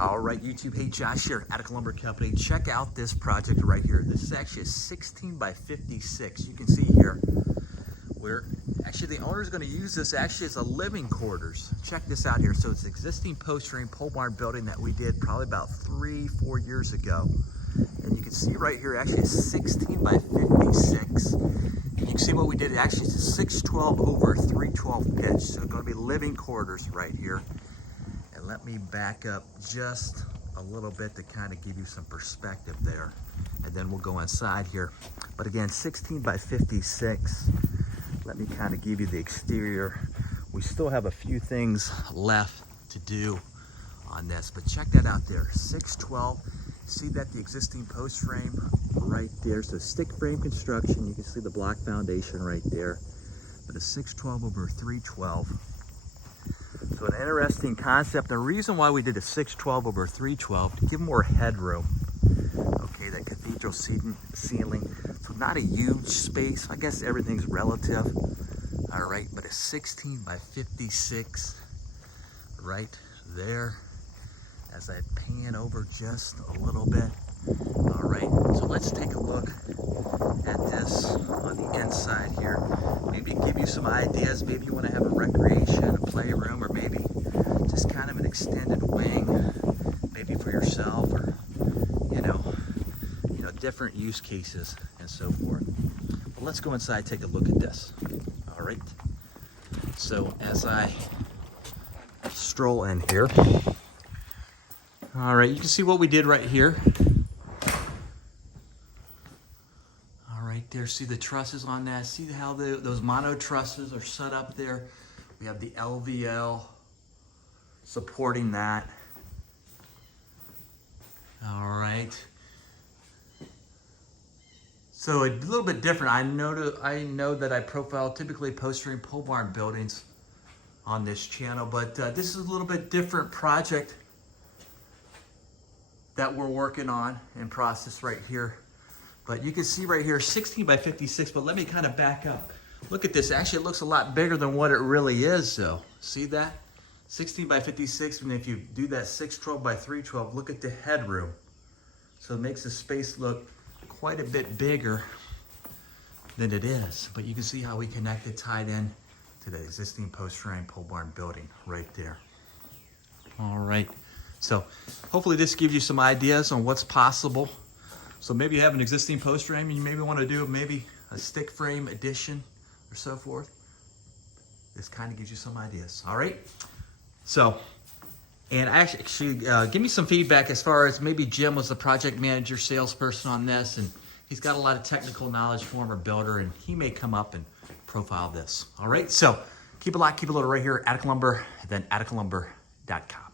All right, YouTube. Hey, Josh here, Attica Lumber Company. Check out this project right here. This is actually a 16 by 56. You can see here where actually the owner is going to use this actually as a living quarters. Check this out here. So it's an existing post frame pole barn building that we did probably about 3-4 years ago. And you can see right here actually a 16 by 56. And you can see what we did. Actually, it's a 612 over 312 pitch. So it's going to be living quarters right here. And let me back up just a little bit to kind of give you some perspective there. And then we'll go inside here. But again, 16 by 56. Let me kind of give you the exterior. We still have a few things left to do on this, but check that out there, 612. See that the existing post frame right there. So stick frame construction, you can see the block foundation right there. But a 612 over 312. So an interesting concept. The reason why we did a 612 over 312 to give more headroom. Okay, that cathedral ceiling. So not a huge space. I guess everything's relative. All right, but a 16 by 56 right there. As I pan over just a little bit. All right, so let's take a look at this on the inside here. Maybe give you some ideas. Maybe you want to have a recreation, a playroom, or maybe just kind of an extended wing, maybe for yourself, or you know, different use cases and so forth. But let's go inside, take a look at this. All right. So as I stroll in here. All right, you can see what we did right here. All right, there, see the trusses on that. See how those mono trusses are set up there. We have the LVL supporting that. All right. So a little bit different. I know that I profile typically post frame pole barn buildings on this channel, but this is a little bit different project that we're working on in process right here. But you can see right here, 16 by 56, but let me kind of back up. Look at this, actually it looks a lot bigger than what it really is though. See that? 16 by 56, and if you do that 612 by 312, look at the headroom. So it makes the space look quite a bit bigger than it is. But you can see how we connected, tied in to the existing post frame pole barn building right there. All right. So hopefully this gives you some ideas on what's possible. So maybe you have an existing post frame and you maybe want to do maybe a stick frame addition or so forth. This kind of gives you some ideas. All right. So, and actually give me some feedback as far as maybe Jim was the project manager, salesperson on this, and he's got a lot of technical knowledge, former builder, and he may come up and profile this. All right. So keep it locked, keep it loaded right here, Attica Lumber, and then atticalumber.com.